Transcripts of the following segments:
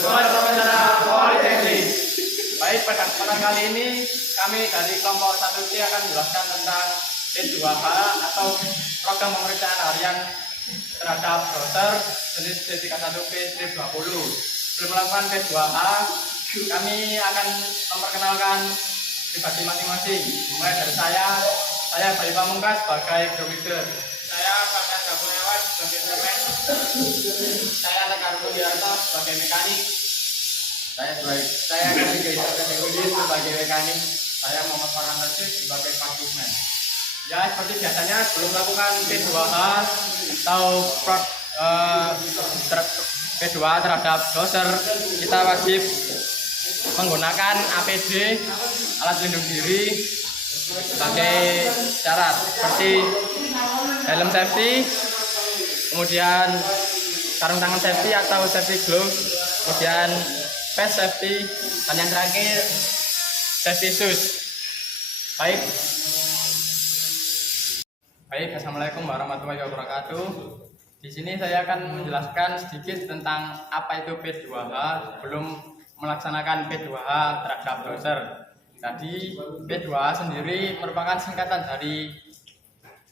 Profesional Politeknik. Baik, pada kesempatan kali ini kami dari kelompok 1C akan menjelaskan tentang P2H atau program pemeriksaan harian terhadap browser jenis D31P-20. Sebelum melakukan P2H, kami akan memperkenalkan pribadi masing-masing. Mulai dari saya Bayu Pamungkas sebagai group leader. Saya Farhan Gabunewan sebagai instrumen. Saya Tegar Rudiarto sebagai mekanik. Saya Kasih Gaisar Kategori sebagai mekanik. Saya Muhammad Farhan Rashid sebagai partismen. Ya, seperti biasanya sebelum melakukan P2H atau P2 terhadap browser, kita wajib menggunakan APD, alat pelindung diri, sebagai syarat seperti helm safety, kemudian sarung tangan safety atau safety glove, kemudian face safety, dan yang terakhir safety shoes. Baik, assalamualaikum warahmatullahi wabarakatuh. Di sini saya akan menjelaskan sedikit tentang apa itu P2H sebelum melaksanakan P2H terhadap browser. Tadi P2H sendiri merupakan singkatan dari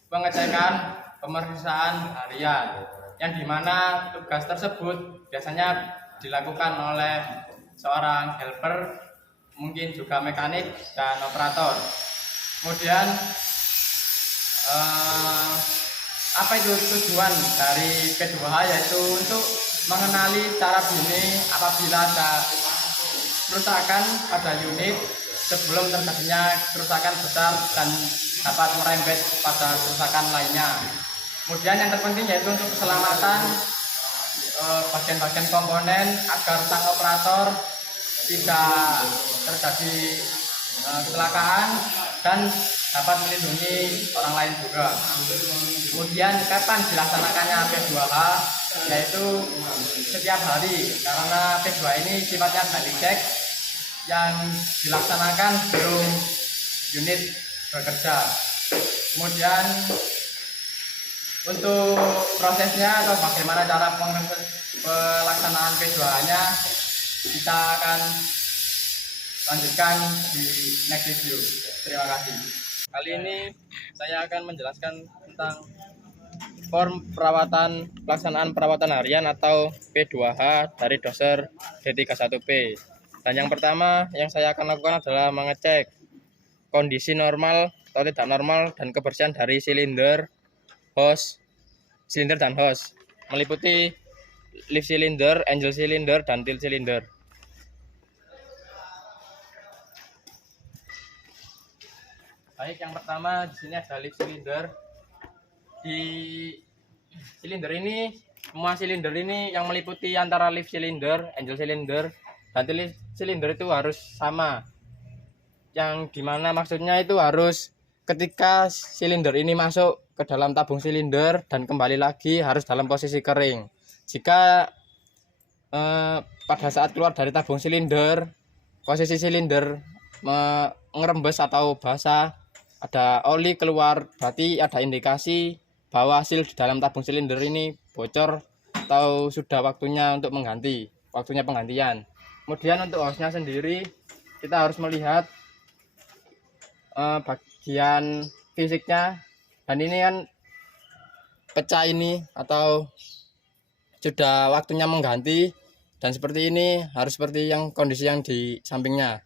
pengecekan pemeriksaan harian, yang dimana tugas tersebut biasanya dilakukan oleh seorang helper, mungkin juga mekanik dan operator. Kemudian apa itu tujuan dari P2H, yaitu untuk mengenali cara bunyi apabila ada kerusakan pada unit sebelum terjadinya kerusakan besar dan dapat merembet pada kerusakan lainnya. Kemudian yang terpenting yaitu untuk keselamatan bagian-bagian komponen agar sang operator tidak terjadi kecelakaan dan dapat melindungi orang lain juga. Kemudian kapan dilaksanakannya P2H, yaitu setiap hari, karena P2 ini sifatnya body check yang dilaksanakan sebelum unit bekerja. Kemudian untuk prosesnya atau bagaimana cara pelaksanaan P2H-nya kita akan lanjutkan di next video. Terima kasih. Kali ini saya akan menjelaskan tentang form pelaksanaan perawatan harian atau P2H dari doser D31P. Dan yang pertama yang saya akan lakukan adalah mengecek kondisi normal atau tidak normal dan kebersihan dari silinder dan hose, meliputi leaf cylinder, angel cylinder, dan tail cylinder. Baik, yang pertama di sini ada leaf cylinder. Di silinder ini, semua silinder ini yang meliputi antara leaf cylinder, angel cylinder, dan tail cylinder itu harus sama. Yang dimana maksudnya itu harus ketika silinder ini masuk ke dalam tabung silinder dan kembali lagi harus dalam posisi kering. Jika pada saat keluar dari tabung silinder, posisi silinder ngerembes atau basah, ada oli keluar, berarti ada indikasi bahwa hasil di dalam tabung silinder ini bocor atau sudah waktunya untuk waktunya penggantian. Kemudian untuk hose-nya sendiri kita harus melihat bagian fisiknya, dan ini kan pecah ini atau sudah waktunya mengganti, dan seperti ini harus seperti yang kondisi yang di sampingnya.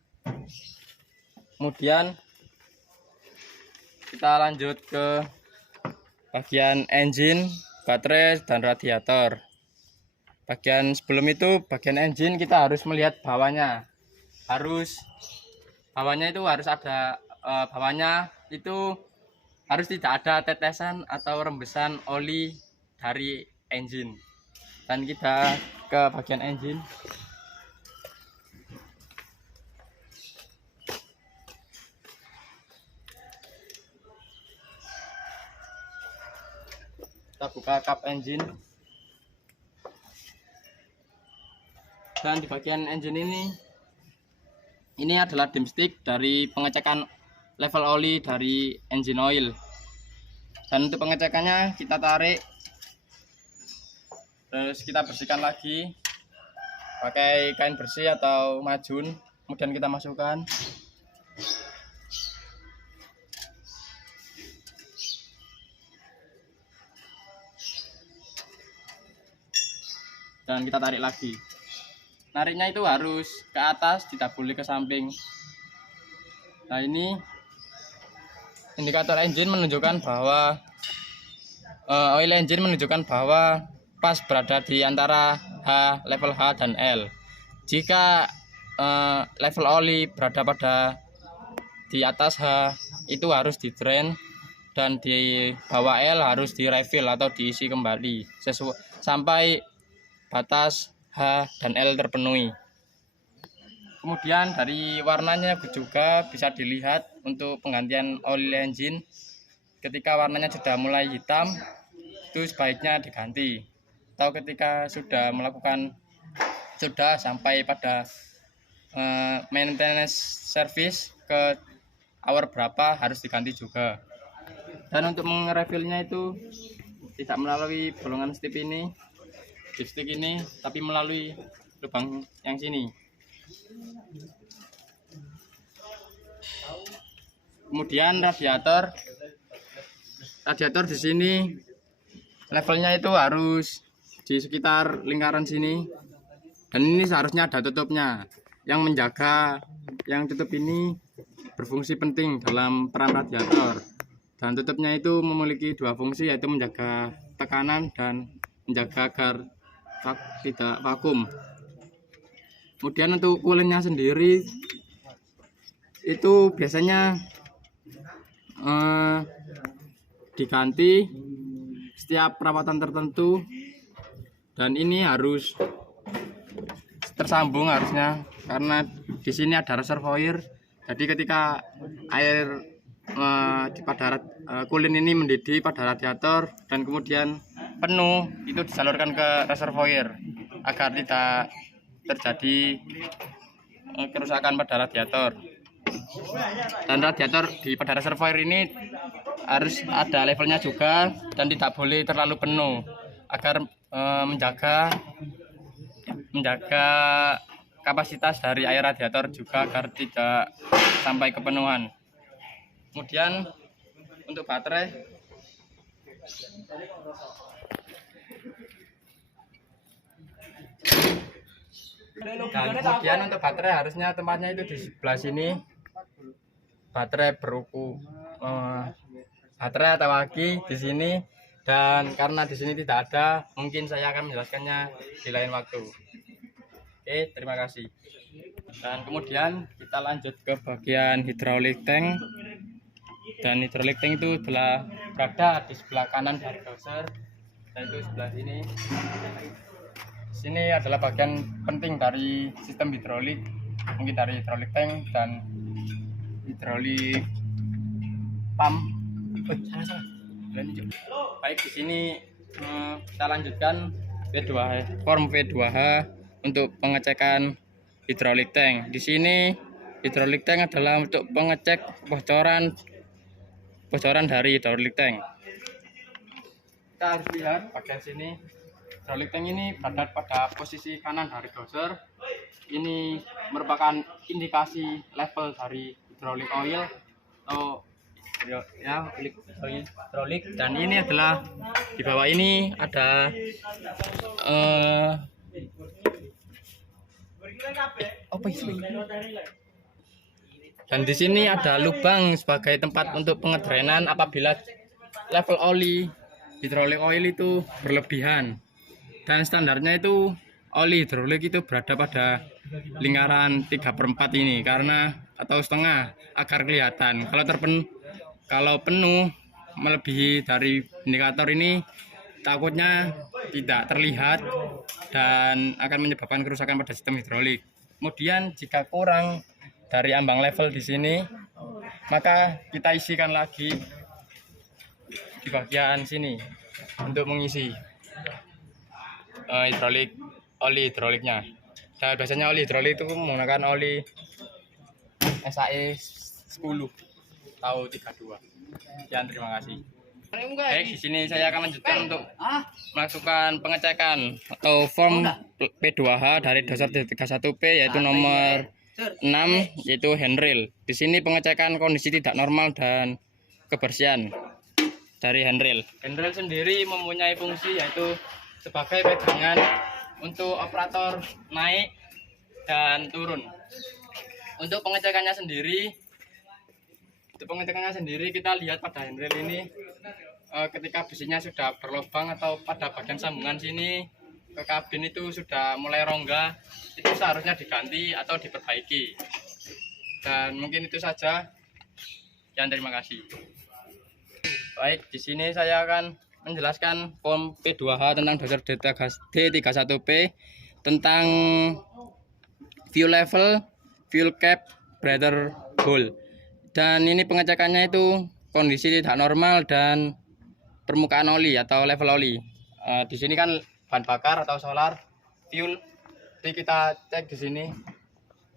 Kemudian kita lanjut ke bagian engine, baterai, dan radiator. Bagian sebelum itu, bagian engine kita harus melihat bawahnya. Bawahnya itu harus ada harus tidak ada tetesan atau rembesan oli dari engine. Dan kita ke bagian engine. Kita buka kap engine. Dan di bagian engine ini adalah dimstick dari pengecekan level oli dari engine oil. Dan untuk pengecekannya kita tarik, terus kita bersihkan lagi. pakai kain bersih atau majun, kemudian kita masukkan. Dan kita tarik lagi. Nariknya itu harus ke atas, tidak boleh ke samping. Nah, ini indikator engine menunjukkan bahwa oil engine menunjukkan bahwa pas berada di antara level H dan L. Jika level oli berada di atas H, itu harus di drain, dan di bawah L harus di refill atau diisi kembali sampai batas H dan L terpenuhi. Kemudian dari warnanya juga bisa dilihat untuk penggantian oil engine. Ketika warnanya sudah mulai hitam, itu sebaiknya diganti. Atau ketika sudah sampai pada maintenance service ke hour berapa, harus diganti juga. Dan untuk mengerefillnya itu tidak melalui bolongan dipstick ini, tapi melalui lubang yang sini. Kemudian radiator di sini levelnya itu harus di sekitar lingkaran sini, dan ini seharusnya ada tutupnya yang menjaga. Yang tutup ini berfungsi penting dalam peran radiator, dan tutupnya itu memiliki dua fungsi, yaitu menjaga tekanan dan menjaga agar tidak vakum. Kemudian untuk coolingnya sendiri itu biasanya diganti setiap perawatan tertentu, dan ini harus tersambung harusnya, karena di sini ada reservoir. Jadi ketika air cooling ini mendidih pada radiator dan kemudian penuh, itu disalurkan ke reservoir agar tidak terjadi kerusakan pada radiator. Dan radiator pada reservoir ini harus ada levelnya juga, dan tidak boleh terlalu penuh agar menjaga kapasitas dari air radiator juga agar tidak sampai kepenuhan. Kemudian untuk baterai, harusnya tempatnya itu di sebelah sini. Baterai beruku baterai atau aki di sini, dan karena di sini tidak ada, mungkin saya akan menjelaskannya di lain waktu. Oke, terima kasih. Dan kemudian kita lanjut ke bagian hydraulic tank. Dan hydraulic tank itu berada di sebelah kanan dari doser, yaitu sebelah sini. Sini adalah bagian penting dari sistem hidrolik, mungkin dari hydraulic tank dan hidrolik pump. Baik, di sini kita lanjutkan form V2H untuk pengecekan hidrolik tank. Di sini hidrolik tank adalah untuk pengecek bocoran dari hidrolik tank. Kita harus lihat bagian sini. Hidrolik tank ini berada pada posisi kanan dari doser. Ini merupakan indikasi level dari hidrolik oil atau hidrolik, dan ini adalah di bawah ini ada dan di sini ada lubang sebagai tempat untuk pengedrainan apabila level oli hidrolik oil itu berlebihan. Dan standarnya itu oli hidrolik itu berada pada lingkaran 3/4 ini, atau setengah, agar kelihatan. Kalau penuh melebihi dari indikator ini, takutnya tidak terlihat dan akan menyebabkan kerusakan pada sistem hidrolik. Kemudian jika kurang dari ambang level di sini, maka kita isikan lagi di bagian sini untuk mengisi oli hidroliknya. Dan biasanya oli hidrolik itu menggunakan oli SAE 10 atau 32. Sekian, terima kasih. Baik, di sini saya akan lanjutkan untuk melakukan pengecekan atau form P2H dari dasar 31P yaitu nomor 6 yaitu handrail. Di sini pengecekan kondisi tidak normal dan kebersihan dari handrail. Handrail sendiri mempunyai fungsi yaitu sebagai pegangan untuk operator naik dan turun. Untuk pengecekannya sendiri kita lihat pada handrail ini ketika besinya sudah berlubang atau pada bagian sambungan sini ke kabin itu sudah mulai rongga, itu seharusnya diganti atau diperbaiki. Dan mungkin itu saja. Dan terima kasih. Baik, di sini saya akan menjelaskan form P2H tentang dasar D31P tentang fuel level, fuel cap, breather hole. Dan ini pengecekannya itu kondisi tidak normal dan permukaan oli atau level oli. Di sini kan bahan bakar atau solar, fuel. Jadi kita cek di sini.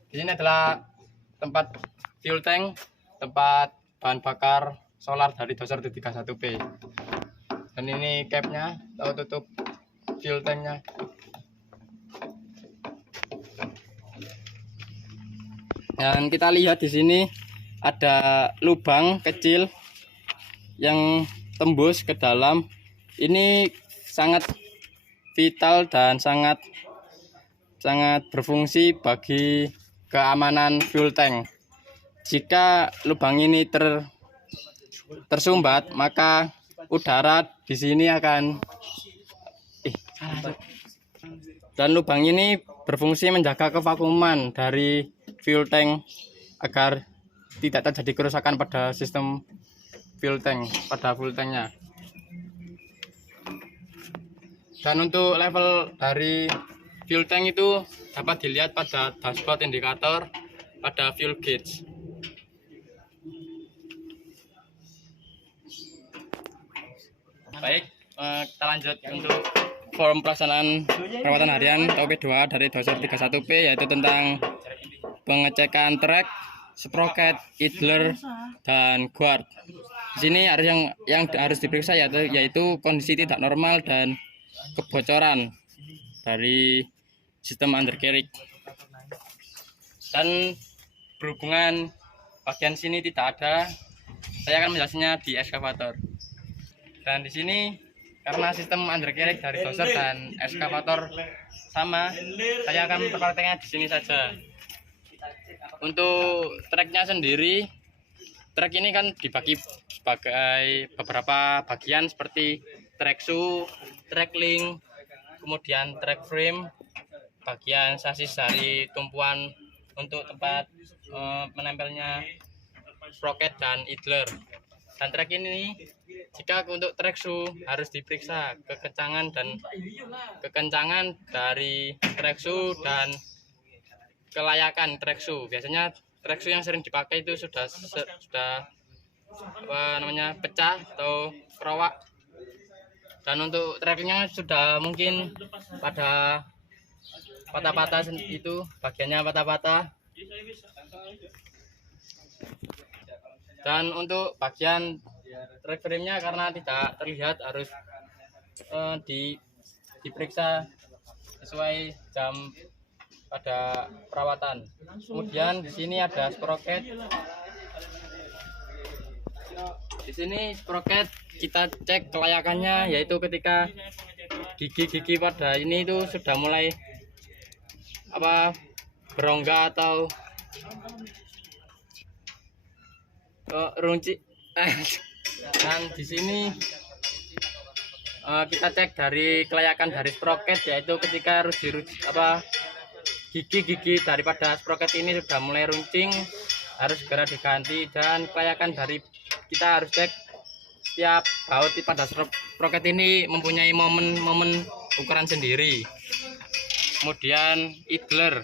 Di sini adalah tempat fuel tank, tempat bahan bakar solar dari dasar D31P. Dan ini capnya atau tutup fuel tanknya. Dan kita lihat di sini ada lubang kecil yang tembus ke dalam. Ini sangat vital dan sangat berfungsi bagi keamanan fuel tank. Jika lubang ini tersumbat, maka udara di sini akan dan lubang ini berfungsi menjaga kevakuman dari fuel tank agar tidak terjadi kerusakan pada sistem fuel tank, pada fuel tanknya. Dan untuk level dari fuel tank itu dapat dilihat pada dashboard indikator pada fuel gauge. Baik, kita lanjut untuk form pelaksanaan perawatan harian atau P2 dari dasar 31P yaitu tentang pengecekan trek, sprocket, idler, dan guard. Di sini harus yang harus diperiksa yaitu kondisi tidak normal dan kebocoran dari sistem undercarriage. Dan berhubungan bagian sini tidak ada, saya akan menjelaskannya di eskavator. Dan di sini karena sistem undercarriage dari doser dan eskavator sama, saya akan memprakteknya di sini saja. Untuk treknya sendiri, trek ini kan dibagi sebagai beberapa bagian seperti trek shoe, trek link, kemudian trek frame, bagian sasis dari tumpuan untuk tempat menempelnya sprocket dan idler. Dan trek ini, jika untuk trek shoe harus diperiksa kekencangan dari trek shoe dan kelayakan trek shoe. Biasanya trek shoe yang sering dipakai itu sudah pecah atau kerowak. Dan untuk treknya sudah mungkin pada patah-patah itu, bagiannya patah-patah. Dan untuk bagian trek frame-nya karena tidak terlihat harus diperiksa sesuai jam pada perawatan. Kemudian di sini ada sprocket. Di sini sprocket kita cek kelayakannya yaitu ketika gigi-gigi pada ini itu sudah mulai berongga atau runci. Dan di sini kita cek dari kelayakan dari sprocket yaitu ketika gigi-gigi daripada sprocket ini sudah mulai runcing harus segera diganti. Dan kelayakan dari kita harus cek setiap baut pada sprocket ini mempunyai momen ukuran sendiri. Kemudian idler.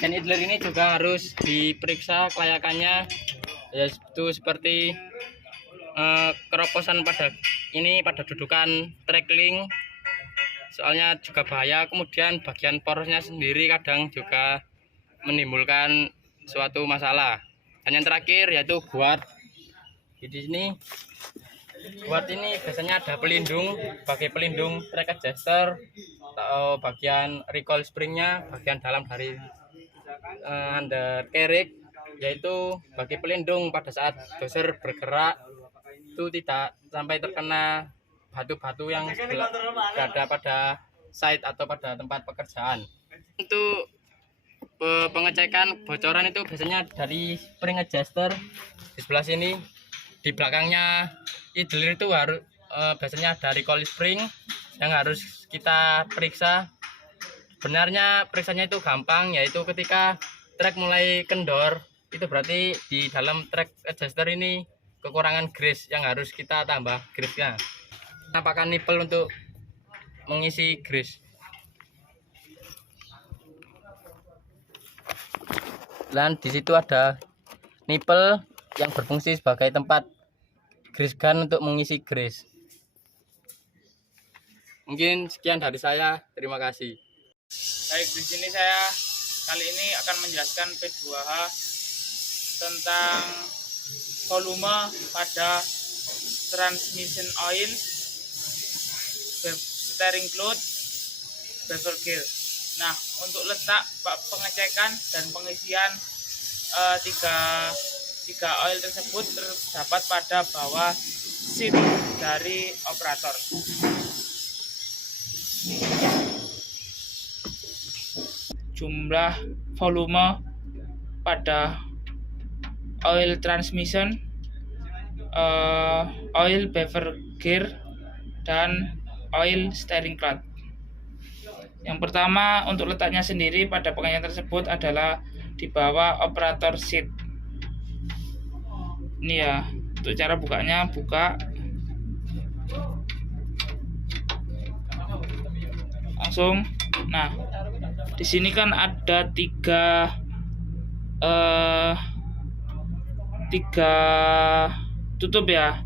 Dan idler ini juga harus diperiksa kelayakannya, yaitu seperti keroposan pada dudukan trek link, soalnya juga bahaya. Kemudian bagian porosnya sendiri kadang juga menimbulkan suatu masalah. Dan yang terakhir yaitu guard. Di sini buat ini biasanya ada pelindung, sebagai pelindung track adjuster atau bagian recoil springnya, bagian dalam dari undercarriage, yaitu bagi pelindung pada saat dozer bergerak itu tidak sampai terkena batu-batu yang berada pada site atau pada tempat pekerjaan. Untuk pengecekan bocoran itu biasanya dari spring adjuster di sebelah sini, di belakangnya idler itu harus biasanya ada recoil spring yang harus kita periksa. Sebenarnya periksanya itu gampang, yaitu ketika trek mulai kendor itu berarti di dalam trek adjuster ini kekurangan grease yang harus kita tambah grease-nya. Apakah nipel untuk mengisi grease. Dan di situ ada nipel yang berfungsi sebagai tempat grease gun untuk mengisi grease. Mungkin sekian dari saya. Terima kasih. Baik, di sini saya kali ini akan menjelaskan P2H tentang volume pada transmission oil, steering fluid, bevel gear. Nah, untuk letak pengecekan dan pengisian tiga oil tersebut terdapat pada bawah seat dari operator. Jumlah volume pada oil transmission, oil bevel gear, dan oil steering clutch. Yang pertama, untuk letaknya sendiri pada pengecekan tersebut adalah di bawah operator seat. Ini ya, untuk cara bukanya, buka langsung. Nah, di sini kan ada tiga tutup ya.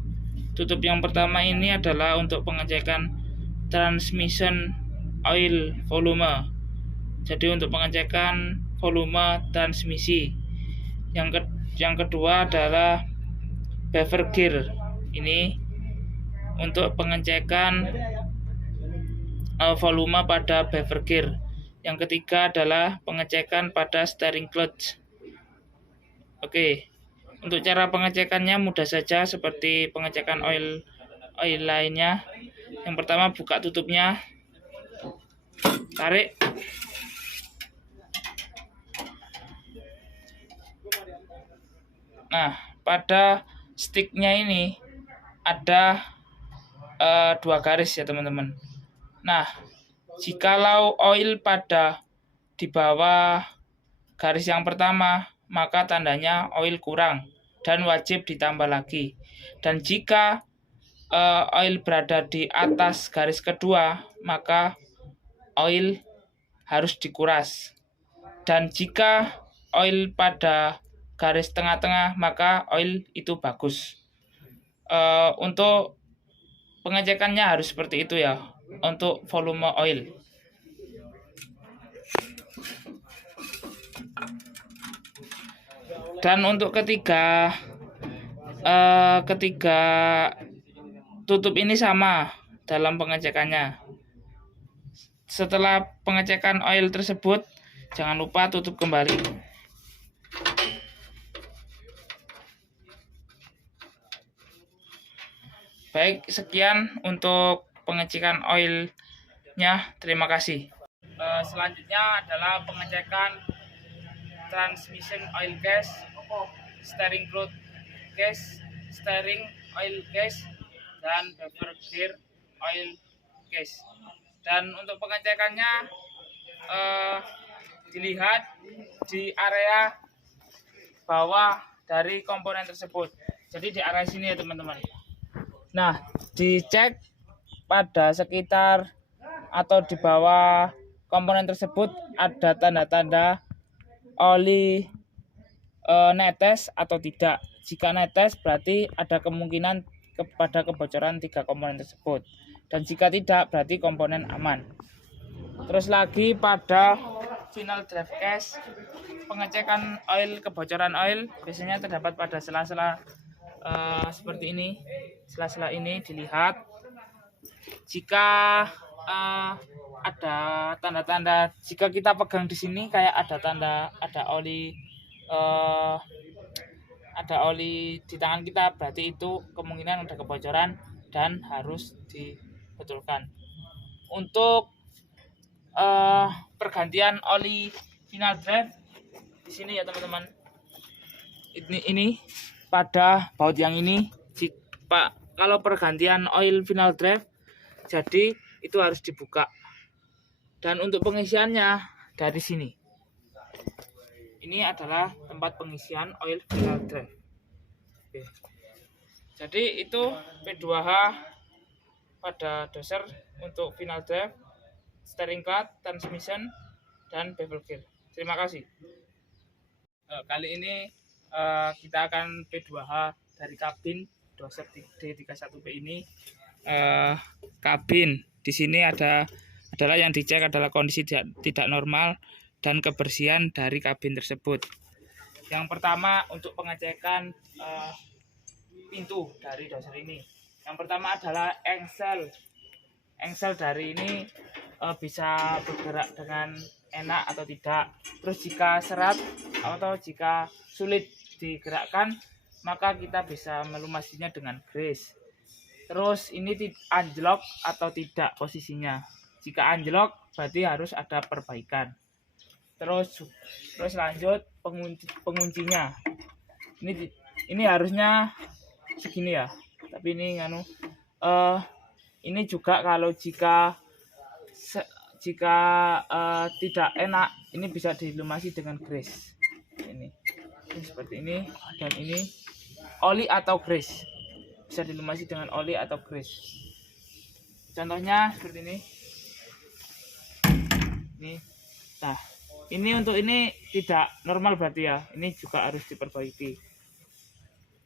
Tutup yang pertama ini adalah untuk pengecekan transmission oil volume. Jadi untuk pengecekan volume transmisi. Yang kedua adalah bevel gear. Ini untuk pengecekan volume pada bevel gear. Yang ketiga adalah pengecekan pada steering clutch. Oke, untuk cara pengecekannya mudah saja seperti pengecekan oil lainnya. Yang pertama, buka tutupnya, tarik, nah pada sticknya ini ada dua garis ya teman-teman. Nah, jikalau oil pada di bawah garis yang pertama, maka tandanya oil kurang dan wajib ditambah lagi. Dan jika oil berada di atas garis kedua, maka oil harus dikuras. Dan jika oil pada garis tengah-tengah, maka oil itu bagus. Untuk pengecekannya harus seperti itu ya, untuk volume oil. Dan untuk ketiga tutup ini sama dalam pengecekannya. Setelah pengecekan oil tersebut, jangan lupa tutup kembali. Baik, sekian untuk pengecekan oilnya. Terima kasih. Selanjutnya adalah pengecekan transmission oil gas, steering fluid gas, steering oil gas, dan bevel gear oil gas. Dan untuk pengecekannya dilihat di area bawah dari komponen tersebut. Jadi di area sini ya teman-teman. Nah, dicek pada sekitar atau di bawah komponen tersebut ada tanda-tanda oli netes atau tidak. Jika netes berarti ada kemungkinan kepada kebocoran tiga komponen tersebut. Dan jika tidak berarti komponen aman. Terus lagi pada final drive case, pengecekan oil, kebocoran oil biasanya terdapat pada sela-sela seperti ini. Sela-sela ini dilihat. Jika ada tanda-tanda, jika kita pegang di sini kayak ada tanda, eh, ada oli di tangan kita, berarti itu kemungkinan ada kebocoran dan harus dibetulkan. Untuk pergantian oli final drive di sini ya teman-teman. Ini pada baut yang ini, Pak, kalau pergantian oil final drive, jadi itu harus dibuka. Dan untuk pengisiannya dari sini. Ini adalah tempat pengisian oil final drive. Oke. Jadi itu P2H pada doser untuk final drive, steering clutch, transmission, dan bevel gear. Terima kasih. Kali ini kita akan P2H dari kabin doser D31P ini. Kabin di sini adalah yang dicek adalah kondisi tidak normal dan kebersihan dari kabin tersebut. Yang pertama untuk pengecekan pintu dari doser ini. Yang pertama adalah engsel. Engsel dari ini bisa bergerak dengan enak atau tidak. Terus jika serat atau jika sulit digerakkan, maka kita bisa melumasinya dengan grease. Terus ini anjlok atau tidak posisinya. Jika anjlok berarti harus ada perbaikan. Terus lanjut penguncinya. Ini harusnya segini ya. Tapi ini ini juga kalau jika tidak enak, ini bisa dilumasi dengan grease. Ini seperti ini, dan ini oli atau grease. Bisa dilumasi dengan oli atau grease. Contohnya seperti ini. Nah, ini untuk ini tidak normal berarti ya. Ini juga harus diperbaiki.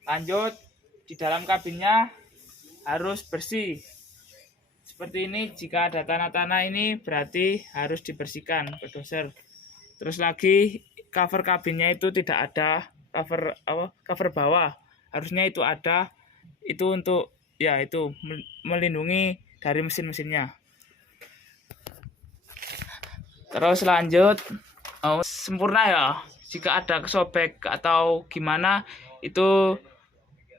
Lanjut, di dalam kabinnya harus bersih. Seperti ini, jika ada tanah-tanah ini berarti harus dibersihkan ke doser. Terus lagi cover kabinnya itu tidak ada cover bawah. Harusnya itu ada. Itu untuk itu melindungi dari mesin-mesinnya. Terus lanjut, sempurna ya. Jika ada kesobek atau gimana itu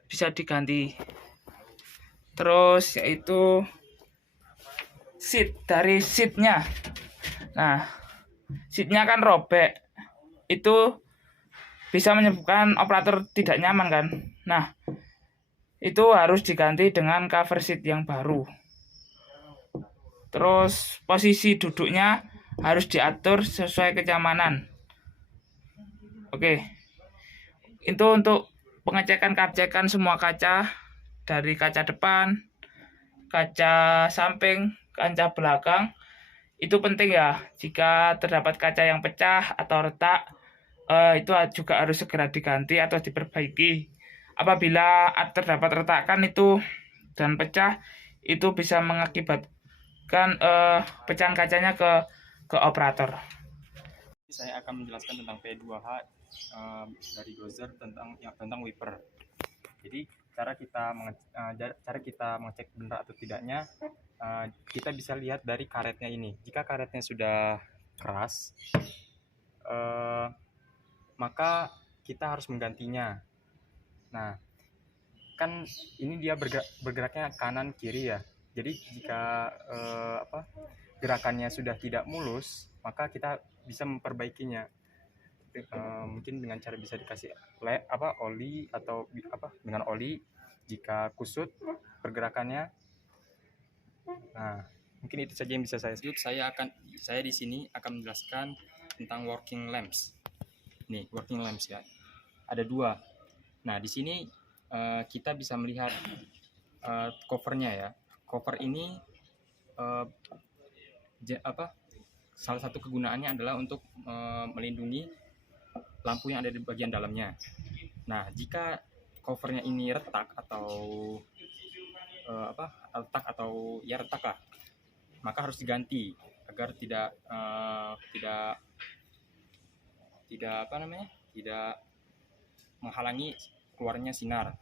bisa diganti. Terus yaitu dari seatnya. Nah, seatnya kan robek. Itu bisa menyebabkan operator tidak nyaman kan. Nah, itu harus diganti dengan cover seat yang baru. Terus posisi duduknya harus diatur sesuai kenyamanan. Oke. Itu untuk pengecekan semua kaca, dari kaca depan, kaca samping, kaca belakang. Itu penting ya. Jika terdapat kaca yang pecah atau retak, itu juga harus segera diganti atau diperbaiki. Apabila terdapat retakan itu dan pecah, itu bisa mengakibatkan pecahan kacanya ke operator. Saya akan menjelaskan tentang P2H dari dozer tentang wiper. Jadi cara kita mengecek benar atau tidaknya, kita bisa lihat dari karetnya ini. Jika karetnya sudah keras, maka kita harus menggantinya. Nah, kan ini dia bergeraknya kanan kiri ya. Jadi jika gerakannya sudah tidak mulus, maka kita bisa memperbaikinya. Mungkin dengan cara bisa dikasih oli atau dengan oli jika kusut pergerakannya. Nah, mungkin itu saja yang bisa saya. Saya di sini akan menjelaskan tentang working lamps. Nih, working lamps ya. Ada 2. Nah, di sini kita bisa melihat covernya ya. Cover ini salah satu kegunaannya adalah untuk melindungi lampu yang ada di bagian dalamnya. Nah, jika covernya ini retak atau retak lah, maka harus diganti agar tidak menghalangi keluarnya sinar.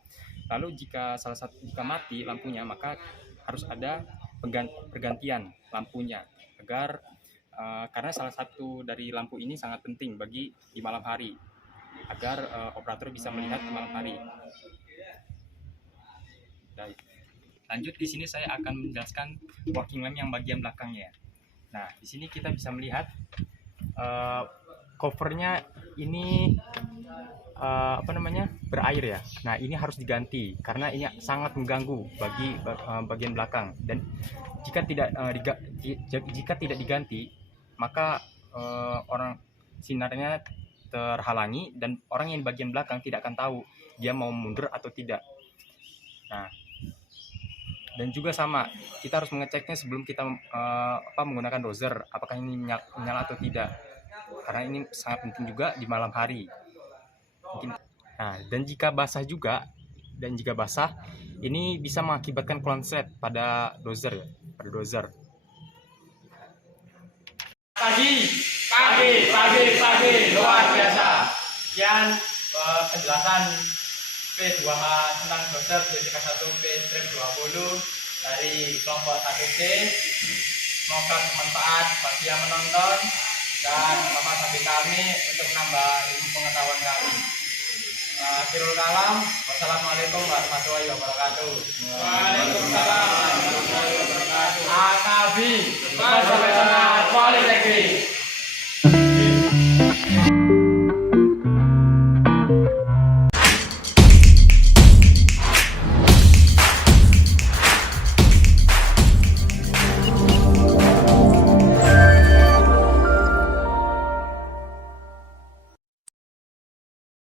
Lalu jika mati lampunya, maka harus ada pergantian lampunya agar karena salah satu dari lampu ini sangat penting bagi di malam hari agar operator bisa melihat di malam hari. Baik. Lanjut, di sini saya akan menjelaskan working lamp yang bagian belakangnya. Nah, di sini kita bisa melihat covernya ini berair ya. Nah, ini harus diganti karena ini sangat mengganggu bagi bagian belakang, dan jika tidak diganti maka orang sinarnya terhalangi dan orang yang bagian belakang tidak akan tahu dia mau mundur atau tidak. Nah, dan juga sama, kita harus mengeceknya sebelum kita menggunakan dozer, apakah ini menyala atau tidak, karena ini sangat penting juga di malam hari. Nah, dan jika basah ini bisa mengakibatkan konslet pada dozer ya, Pagi, luar biasa. Sekian penjelasan P2H tentang dozer JTK1 P-20 dari kelompok 1C. Semoga bermanfaat bagi yang menonton dan memanfaati kami untuk menambah ilmu pengetahuan kami. Akhirul kalam, wassalamualaikum warahmatullahi wabarakatuh. Waalaikumsalam warahmatullahi wabarakatuh. AKB Profesional Politeknik.